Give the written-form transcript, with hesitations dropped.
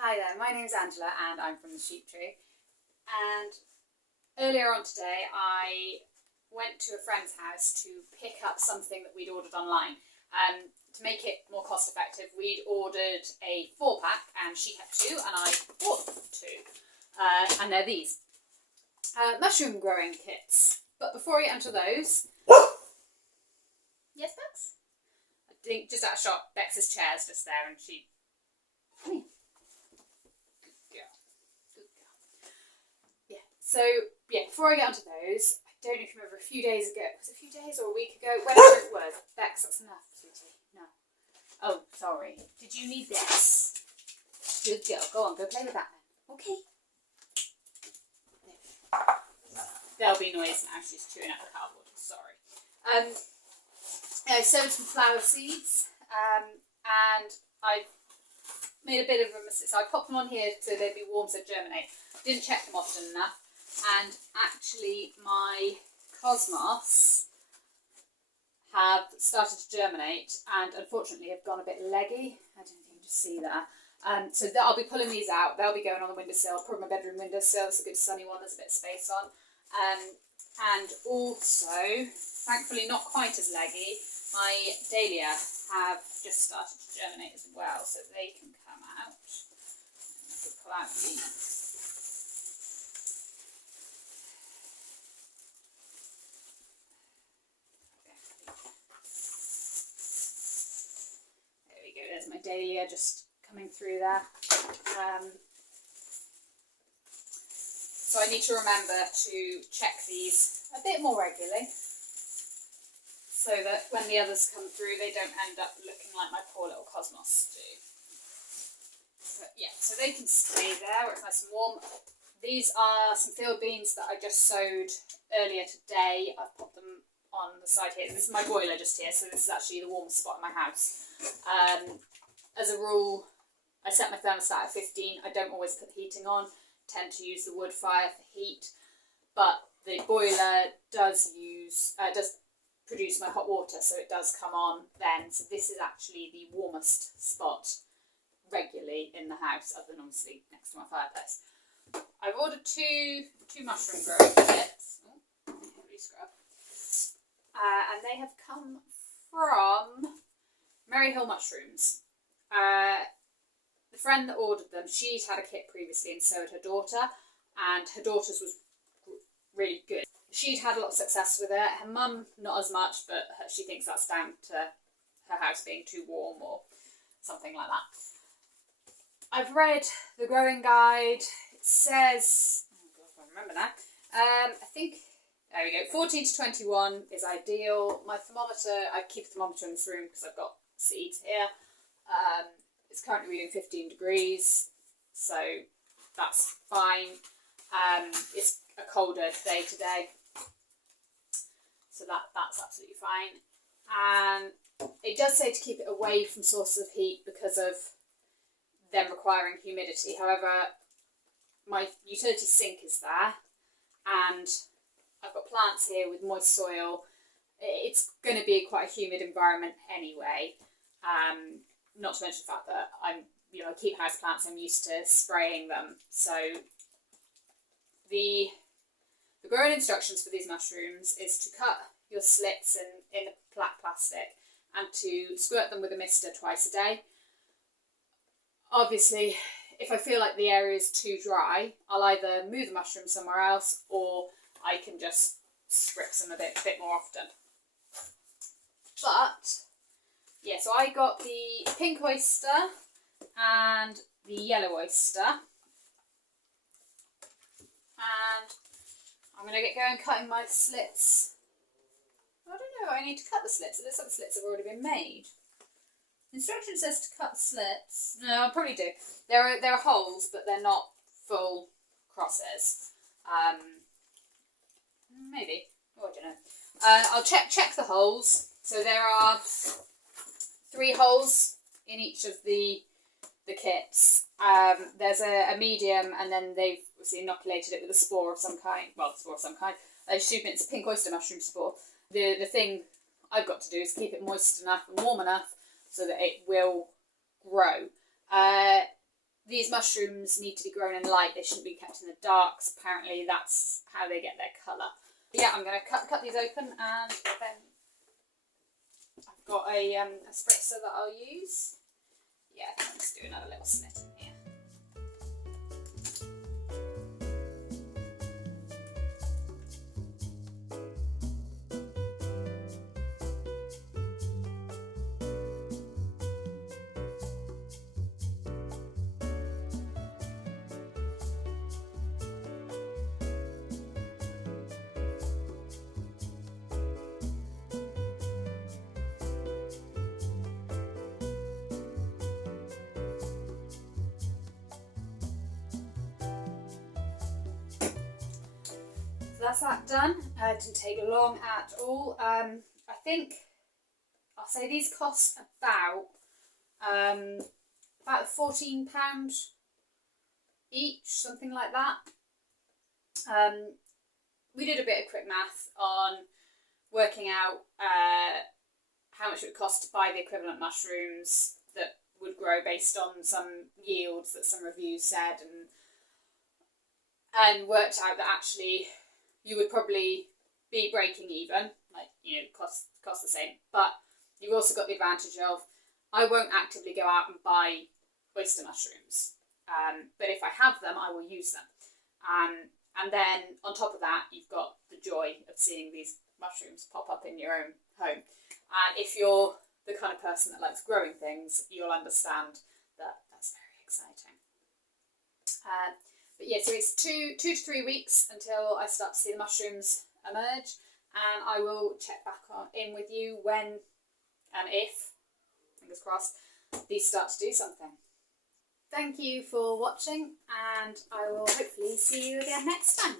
Hi there, my name's Angela and I'm from the Sheep Tree. And earlier on today I went to a friend's house to pick up something that we'd ordered online. To make it more cost effective, we'd ordered a 4-pack and she had 2 and I bought 2. And they're these. Mushroom growing kits. But before I get into those... Yes, Bex? I think just out of shot, Bex's chair's just there and she... Come here. So, before I get onto those, I don't know if you remember a few days ago, was it a few days or a week ago? Whenever it was. Bex, that's enough, sweetie. No. Oh, sorry. Did you need this? Good girl. Go on, go play with that then. Okay. There'll be noise now. She's chewing up the cardboard. Sorry. I sowed some flower seeds, and I made a bit of a mistake. So I popped them on here so they'd be warm so germinate. Didn't check them often enough. And actually my cosmos have started to germinate and unfortunately have gone a bit leggy. I don't know if you can just see that. So I'll be pulling these out. They'll be going on the windowsill, probably my bedroom windowsill. It's a good sunny one, there's a bit of space on. And also, thankfully not quite as leggy, my dahlia have just started to germinate as well, so they can come out. I could pull out these. There's my dahlia just coming through there. So I need to remember to check these a bit more regularly so that when the others come through they don't end up looking like my poor little cosmos do. But yeah, so they can stay there where it's nice and warm. These are some field beans that I just sowed earlier today. I've put them on the side here. This is my boiler just here, so this is actually the warmest spot in my house. As a rule, I set my thermostat at 15. I don't always put the heating on. Tend to use the wood fire for heat, but the boiler does produce my hot water, so it does come on then. So this is actually the warmest spot regularly in the house, other than obviously next to my fireplace. I've ordered two mushroom growing kits. Oh, heavy scrub. And they have come from Maryhill Mushrooms. The friend that ordered them, she'd had a kit previously and so had her daughter, and her daughter's was really good. She'd had a lot of success with it. Her mum not as much, but she thinks that's down to her house being too warm or something like that. I've read the growing guide. It says, oh God, I can't remember now. I think, there we go, 14 to 21 is ideal. My thermometer, I keep a thermometer in this room because I've got seeds here. It's currently reading 15 degrees, so that's fine. It's a colder day today, so that's absolutely fine. And it does say to keep it away from sources of heat because of them requiring humidity. However, my utility sink is there, and I've got plants here with moist soil. It's going to be quite a humid environment anyway. Not to mention the fact that I keep houseplants, I'm used to spraying them. So the growing instructions for these mushrooms is to cut your slits in black plastic and to squirt them with a mister twice a day. Obviously, if I feel like the area is too dry, I'll either move the mushrooms somewhere else or I can just spritz them a bit more often. But yeah, so I got the pink oyster and the yellow oyster. And I'm going to get going cutting my slits. I don't know, I need to cut the slits. It looks like the slits have already been made. The instruction says to cut the slits. No, I'll probably do. There are holes, but they're not full crosses. Maybe. Oh, I don't know. I'll check the holes. So there are 3 holes in each of the kits. There's a medium, and then they've obviously inoculated it with a spore of some kind. Well, spore of some kind. I assume it's pink oyster mushroom spore. The thing I've got to do is keep it moist enough and warm enough so that it will grow. these mushrooms need to be grown in light. They shouldn't be kept in the dark. So apparently that's how they get their colour. But yeah, I'm going to cut these open, and then I've got a spritzer that I'll use. Yeah, let's do another little snip in here. So that's that done. It didn't take long at all. I think I'll say these cost about £14 each, something like that. We did a bit of quick math on working out how much it would cost to buy the equivalent mushrooms that would grow based on some yields that some reviews said, and worked out that actually you would probably be breaking even, like, you know, cost the same. But you've also got the advantage of, I won't actively go out and buy oyster mushrooms, but if I have them, I will use them. And then on top of that, you've got the joy of seeing these mushrooms pop up in your own home. And if you're the kind of person that likes growing things, you'll understand that that's very exciting. But yeah, so it's 2 to 3 weeks until I start to see the mushrooms emerge, and I will check back in with you when and if, fingers crossed, these start to do something. Thank you for watching, and I will hopefully see you again next time.